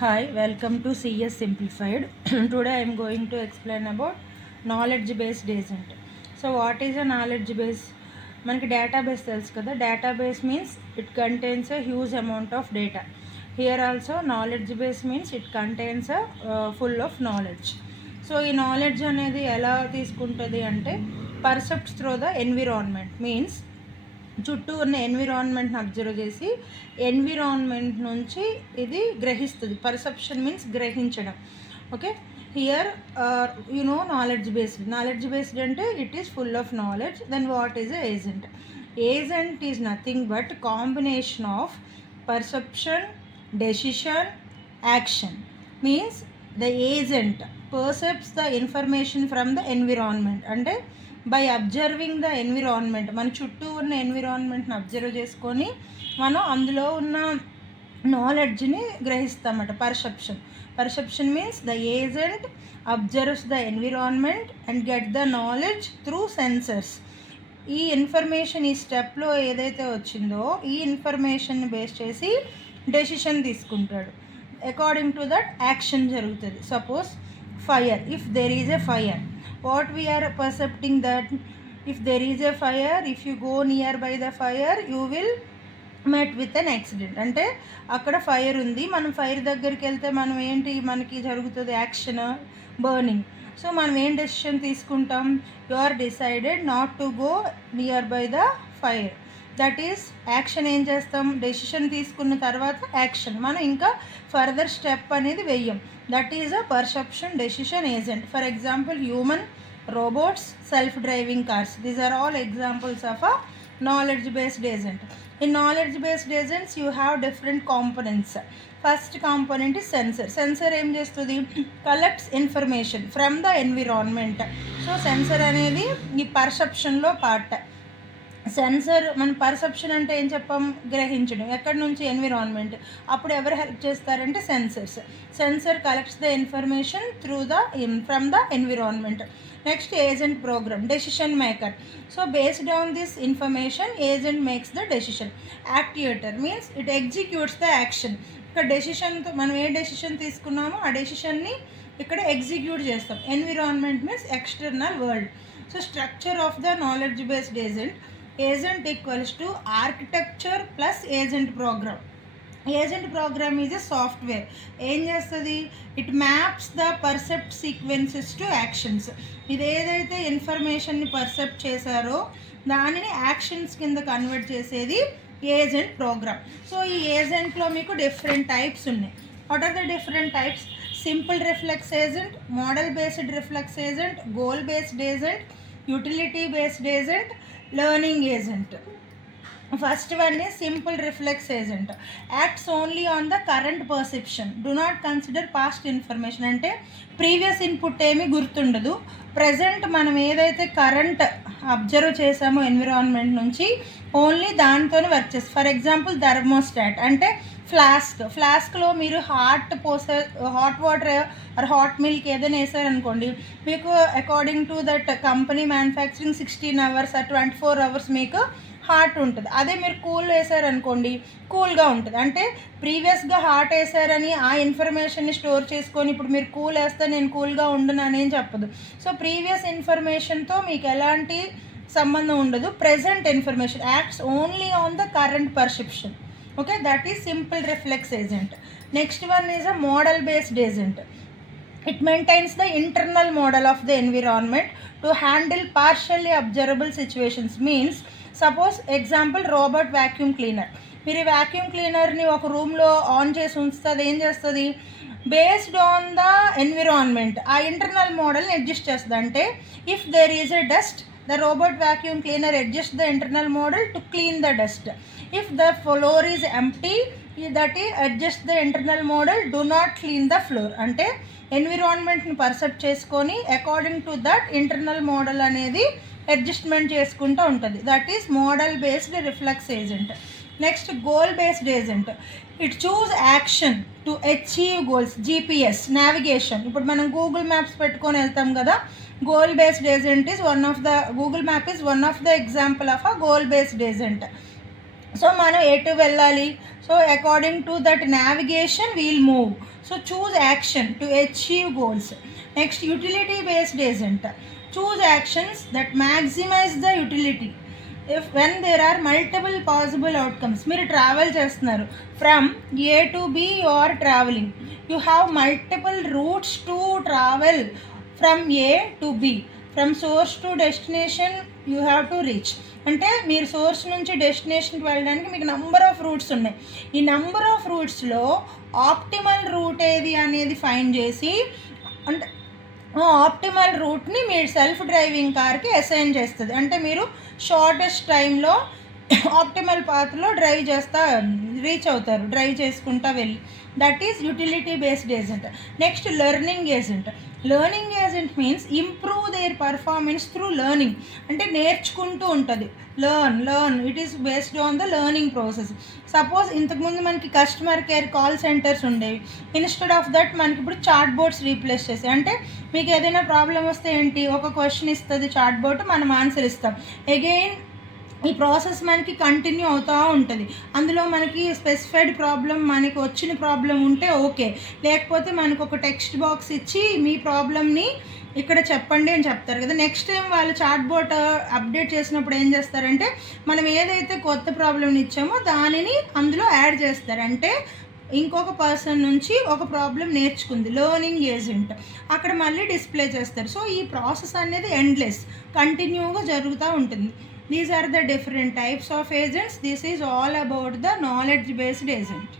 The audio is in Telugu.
Hi, welcome to CS Simplified. Today I am going to explain about knowledge based agent. So what is a knowledge base? మనకి డేటాబేస్ తెలుసు కదా. Database means it contains a huge amount of data. Here also knowledge base means it contains full of knowledge. So ఈ నాలెడ్జ్ అనేది ఎలా తీసుకుంటుంది అంటే percepts through the environment means చుట్టూ ఉన్న ఎన్విరాన్మెంట్ని అబ్జర్వ్ చేసి ఎన్విరాన్మెంట్ నుంచి ఇది గ్రహిస్తుంది. పర్సెప్షన్ మీన్స్ గ్రహించడం. ఓకే, హియర్ నాలెడ్జ్ బేస్డ్ అంటే it is full of knowledge. Then what is agent? Agent is nothing but combination of perception, decision, action. Means the agent percepts the information from the environment. అంటే బై అబ్జర్వింగ్ ద ఎన్విరాన్మెంట్, మన చుట్టూ ఉన్న ఎన్విరాన్మెంట్ని అబ్జర్వ్ చేసుకొని మనం అందులో ఉన్న నాలెడ్జ్ని గ్రహిస్తామట. Perception means the agent observes the environment and get the knowledge through sensors. ఈ ఇన్ఫర్మేషన్ ఈ స్టెప్లో ఏదైతే వచ్చిందో ఈ ఇన్ఫర్మేషన్ని బేస్ చేసి డెసిషన్ తీసుకుంటాడు. అకార్డింగ్ టు దట్ యాక్షన్ జరుగుతుంది. Suppose fire, if there is a fire, what we are percepting that if there is a fire, if you go nearby the fire you will met with an accident. అంటే అక్కడ ఫైర్ ఉంది, మనం ఫైర్ దగ్గరికి వెళ్తే మనం ఏంటి మనకి జరుగుతుంది యాక్షన్, బర్నింగ్. సో మనం ఏం డెసిషన్ తీసుకుంటాం? You are decided not to go near by the fire. That is action. ఏం చేస్తాం? డెసిషన్ తీసుకున్న తర్వాత యాక్షన్, మనం ఇంకా ఫర్దర్ స్టెప్ అనేది వెయ్యం. That is a perception decision agent. For example human, robots, self-driving cars. These are all examples of a knowledge-based agent. In knowledge-based agents, you have different components. First component is sensor. Sensor ఏం చేస్తుంది? collects information from the environment. So sensor అనేది ఈ పర్సెప్షన్లో పార్ట్. సెన్సర్ మన పర్సెప్షన్ అంటే ఏం చెప్పాం? గ్రహించడం. ఎక్కడి నుంచి? ఎన్విరాన్మెంట్. అప్పుడు ఎవరు హెల్ప్ చేస్తారంటే sensors. Sensor collects the information from the environment. Next agent program, decision maker. So based on this information agent makes the decision. Activator means it executes the action. ఇక్కడ డెసిషన్తో మనం ఏ డెసిషన్ తీసుకున్నామో ఆ డెసిషన్ని ఇక్కడ ఎగ్జిక్యూట్ చేస్తాం. Environment means external world. So structure of the knowledge based agent equals to architecture plus agent program. Agent program is a software. ఏం చేస్తుంది? It maps the percept sequences to actions. ఇది ఏదైతే ఇన్ఫర్మేషన్ని పర్సెప్ట్ చేశారో దానిని యాక్షన్స్ కింద కన్వర్ట్ చేసేది ఏజెంట్ ప్రోగ్రామ్. సో ఈ ఏజెంట్లో మీకు డిఫరెంట్ టైప్స్ ఉన్నాయి. What are the different types? Simple reflex agent, model based reflex agent, goal based agent, utility based agent, learning agent. First one is simple reflex agent. Acts only on the current perception. Do not consider past information. అంటే ప్రీవియస్ ఇన్పుట్ ఏమీ గుర్తుండదు. ప్రజెంట్ మనం ఏదైతే కరెంట్ అబ్జర్వ్ చేసామో ఎన్విరాన్మెంట్ నుంచి ఓన్లీ దాంతోనే వర్క్ చేస్తాం. ఫర్ ఎగ్జాంపుల్ థర్మోస్టాట్ అంటే ఫ్లాస్క్లో మీరు hot water or hot milk ఏదైనా వేసారనుకోండి, మీకు according to that company manufacturing 16 hours or 24 hours మీకు హాట్ ఉంటుంది. అదే మీరు కూల్ వేసారనుకోండి కూల్గా ఉంటుంది. అంటే ప్రీవియస్గా హాట్ వేసారని ఆ ఇన్ఫర్మేషన్ని స్టోర్ చేసుకొని ఇప్పుడు మీరు కూల్ వేస్తే నేను కూల్గా ఉండను అనేం చెప్పదు. సో ప్రీవియస్ ఇన్ఫర్మేషన్తో మీకు ఎలాంటి సంబంధం ఉండదు. Present information acts only on the current perception. Okay, that is simple reflex agent. Next one is a model based agent. It maintains the internal model of the environment to handle partially observable situations. Means suppose example robot vacuum cleaner. మీరు వ్యాక్యూమ్ క్లీనర్ని ఒక రూమ్లో ఆన్ చేసి ఉంచితే అది ఏం చేస్తుంది? బేస్డ్ ఆన్ ద ఎన్విరాన్మెంట్ ఆ ఇంటర్నల్ మోడల్ని అడ్జస్ట్ చేస్తుంది. అంటే if there is a dust, the robot vacuum cleaner adjusts the internal model to clean the dust. If the floor is empty, that is adjust the internal model, do not clean the floor. అంటే ఎన్విరాన్మెంట్ని పర్సెప్ట్ చేసుకొని according to that internal model అనేది అడ్జస్ట్మెంట్ చేసుకుంటూ ఉంటుంది. That is model based reflex agent. Next goal based agent. It choose action to achieve goals. GPS navigation. ఇప్పుడు మనం గూగుల్ మ్యాప్స్ పెట్టుకొని వెళ్తాం కదా. goal based agent is one of the Google map is one of the example of a goal based agent. So మనం ఎటు వెళ్ళాలి, so according to that navigation wheel move. So choose action to achieve goals. Next utility based agent, choose actions that maximise the utility if when there are multiple possible outcomes. మీరు ట్రావెల్ చేస్తున్నారు, from A to B you are travelling, you have multiple routes to travel from A to B, from source to destination you have to reach. అంటే మీరు సోర్స్ నుంచి డెస్టినేషన్కి వెళ్ళడానికి మీకు నంబర్ ఆఫ్ రూట్స్ ఉన్నాయి. ఈ నంబర్ ఆఫ్ రూట్స్లో ఆప్టిమల్ రూట్ ఏది అనేది ఫైండ్ చేసి, అంటే ఆప్టిమల్ రూట్ని మీరు సెల్ఫ్ డ్రైవింగ్ కార్కి అసైన్ చేస్తుంది. అంటే మీరు షార్టెస్ట్ టైంలో ఆప్టిమల్ పాత్లో రీచ్ అవుతారు, డ్రైవ్ చేసుకుంటా వెళ్ళి. That is utility based agent. Next learning agent. Learning agent means improve their performance through learning. అంటే నేర్చుకుంటూ ఉంటుంది. Learn it is based on the learning process. Suppose ఇంతకుముందు మనకి కస్టమర్ కేర్ కాల్ సెంటర్స్ ఉండేవి, ఇన్స్టెడ్ ఆఫ్ దట్ మనకి ఇప్పుడు చాట్ బోర్డ్స్ రీప్లేస్ చేసాయి. అంటే మీకు ఏదైనా ప్రాబ్లం వస్తే ఏంటి, ఒక క్వశ్చన్ ఇస్తుంది చాట్ బోర్డ్, మనం ఆన్సర్ ఇస్తాం. అగైన్ ఈ ప్రాసెస్ మనకి కంటిన్యూ అవుతూ ఉంటుంది. అందులో మనకి స్పెసిఫైడ్ ప్రాబ్లం, మనకి వచ్చిన ప్రాబ్లం ఉంటే ఓకే, లేకపోతే మనకు ఒక టెక్స్ట్ బాక్స్ ఇచ్చి మీ ప్రాబ్లమ్ని ఇక్కడ చెప్పండి అని చెప్తారు కదా. నెక్స్ట్ టైం వాళ్ళు చాట్ బోట్ అప్డేట్ చేసినప్పుడు ఏం చేస్తారంటే, మనం ఏదైతే కొత్త ప్రాబ్లమ్ని ఇచ్చామో దానిని అందులో యాడ్ చేస్తారు. అంటే ఇంకొక పర్సన్ నుంచి ఒక ప్రాబ్లం నేర్చుకుంది, లెర్నింగ్ ఏజెంట్, అక్కడ మళ్ళీ డిస్ప్లే చేస్తారు. సో ఈ ప్రాసెస్ అనేది ఎండ్లెస్, కంటిన్యూగా జరుగుతూ ఉంటుంది. These are the different types of agents. This is all about the knowledge based agent.